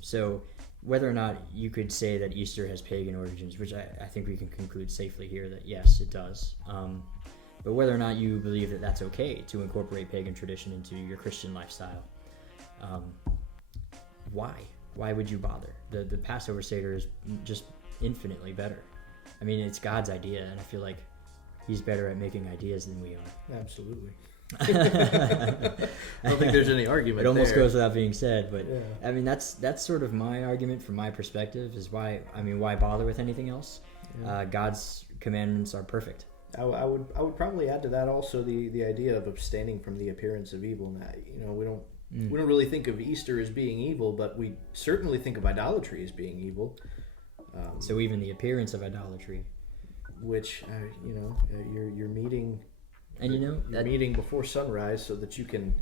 So whether or not you could say that Easter has pagan origins, which I think we can conclude safely here that yes, it does. But whether or not you believe that that's okay to incorporate pagan tradition into your Christian lifestyle, why would you bother? The Passover Seder is just infinitely better. I mean, it's God's idea, and I feel like he's better at making ideas than we are. Absolutely. I don't think there's any argument. It almost there. goes without being said, but yeah. I mean that's sort of my argument from my perspective is why bother with anything else? Yeah. God's commandments are perfect. I would probably add to that also the idea of abstaining from the appearance of evil. Now, you know, we don't really think of Easter as being evil, but we certainly think of idolatry as being evil. So even the appearance of idolatry, which you're meeting. And you're meeting before sunrise so that you can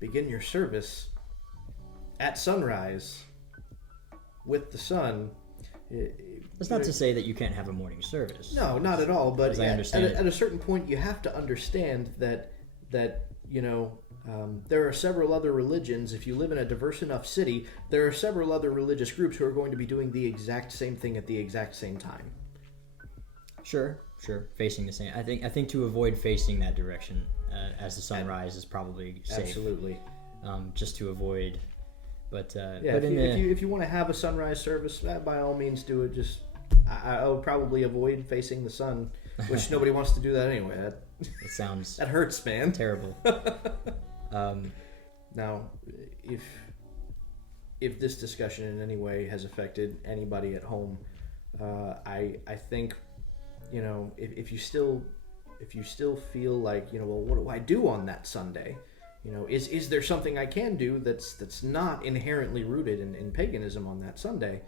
begin your service at sunrise with the sun. That's not to say that you can't have a morning service. No, not at all. But I understand at a certain point, you have to understand that There are several other religions. If you live in a diverse enough city, there are several other religious groups who are going to be doing the exact same thing at the exact same time. Sure. Facing the same. I think to avoid facing that direction as the sun rises is probably safe. Absolutely. Just to avoid. But if you want to have a sunrise service, by all means do it. Just I would probably avoid facing the sun, which nobody wants to do that anyway. It sounds that hurts, man. Terrible. Now, if this discussion in any way has affected anybody at home, I think, if you still feel like, well, what do I do on that Sunday? Is there something I can do that's not inherently rooted in paganism on that Sunday?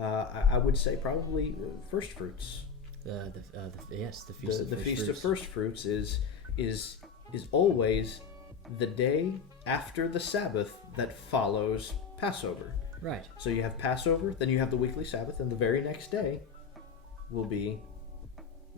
I would say probably first fruits. The feast of Feast of First Fruits is always the day after the Sabbath that follows Passover. Right. So you have Passover, then you have the weekly Sabbath, and the very next day will be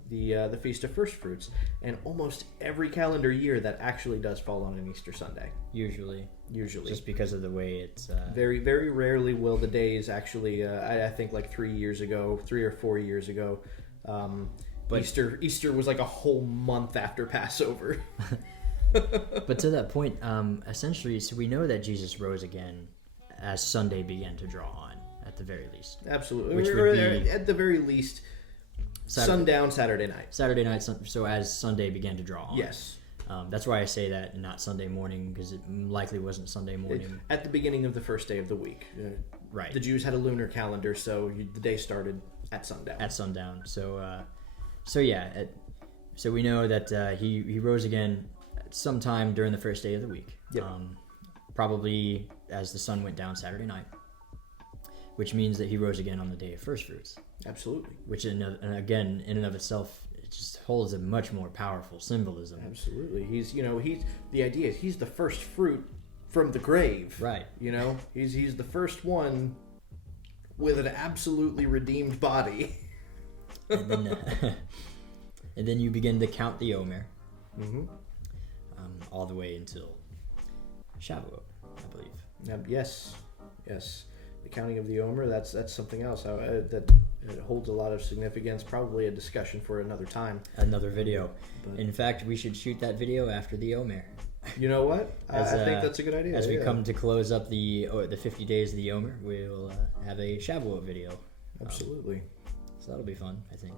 the Feast of First Fruits. And almost every calendar year that actually does fall on an Easter Sunday. Usually. Just because of the way it's... Very, very rarely will the days actually, I think like 3 or 4 years ago, but Easter was like a whole month after Passover. But to that point, essentially, so we know that Jesus rose again as Sunday began to draw on, at the very least. Absolutely. Which would be at the very least, sundown Saturday night. Saturday night, so as Sunday began to draw on. Yes. That's why I say that, and not Sunday morning, because it likely wasn't Sunday morning. At the beginning of the first day of the week. Right. The Jews had a lunar calendar, so the day started at sundown. So we know that he rose again sometime during the first day of the week. Yep. Probably as the sun went down Saturday night, which means that he rose again on the day of first fruits. Absolutely. Which again, in and of itself, it just holds a much more powerful symbolism. Absolutely. The idea is he's the first fruit from the grave. Right. He's the first one with an absolutely redeemed body. And then you begin to count the Omer. Mm-hmm. All the way until Shavuot, I believe. Yes. The counting of the Omer, that's something else that holds a lot of significance. Probably a discussion for another time. Another video. But in fact, we should shoot that video after the Omer. You know what? I think that's a good idea. As we come to close up the 50 days of the Omer, we'll have a Shavuot video. Absolutely. So that'll be fun, I think.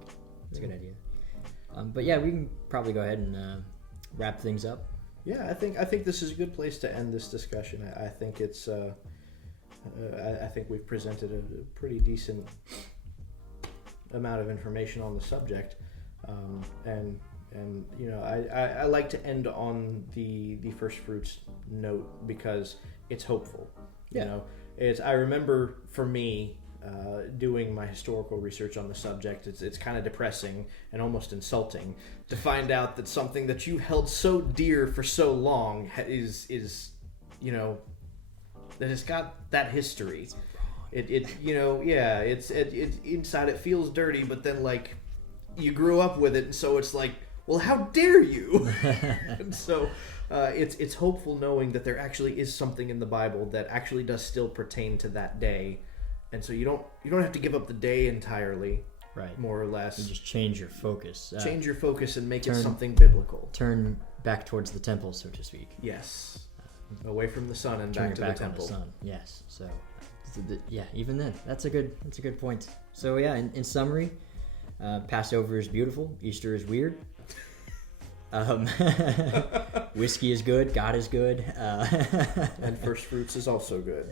It's a good idea. But yeah, we can probably go ahead and wrap things up. Yeah, I think this is a good place to end this discussion. I think it's I think we've presented a pretty decent amount of information on the subject, and I like to end on the first fruits note because it's hopeful. Yeah. I remember for me doing my historical research on the subject, it's kind of depressing and almost insulting to find out that something that you held so dear for so long is that it's got that history. It's inside it feels dirty, but then like you grew up with it, and so it's like, well, how dare you? And so it's hopeful knowing that there actually is something in the Bible that actually does still pertain to that day. And so you don't have to give up the day entirely, right? More or less. You just change your focus. Change your focus and make it something biblical. Turn back towards the temple, so to speak. Yes. Away from the sun and back to the temple. On the sun. Yes. So, even then, that's a good point. So yeah, in summary, Passover is beautiful. Easter is weird. Whiskey is good. God is good. And first fruits is also good.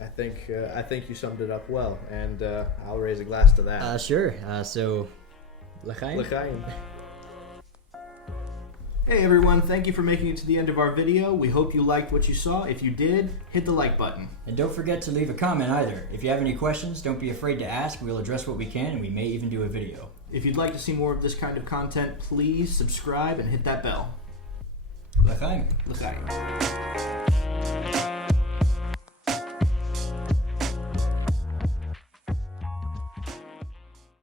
I think you summed it up well, and I'll raise a glass to that. Sure. So, l'chaim. L'chaim. Hey everyone, thank you for making it to the end of our video. We hope you liked what you saw. If you did, hit the like button. And don't forget to leave a comment either. If you have any questions, don't be afraid to ask. We'll address what we can, and we may even do a video. If you'd like to see more of this kind of content, please subscribe and hit that bell. L'chaim. L'chaim.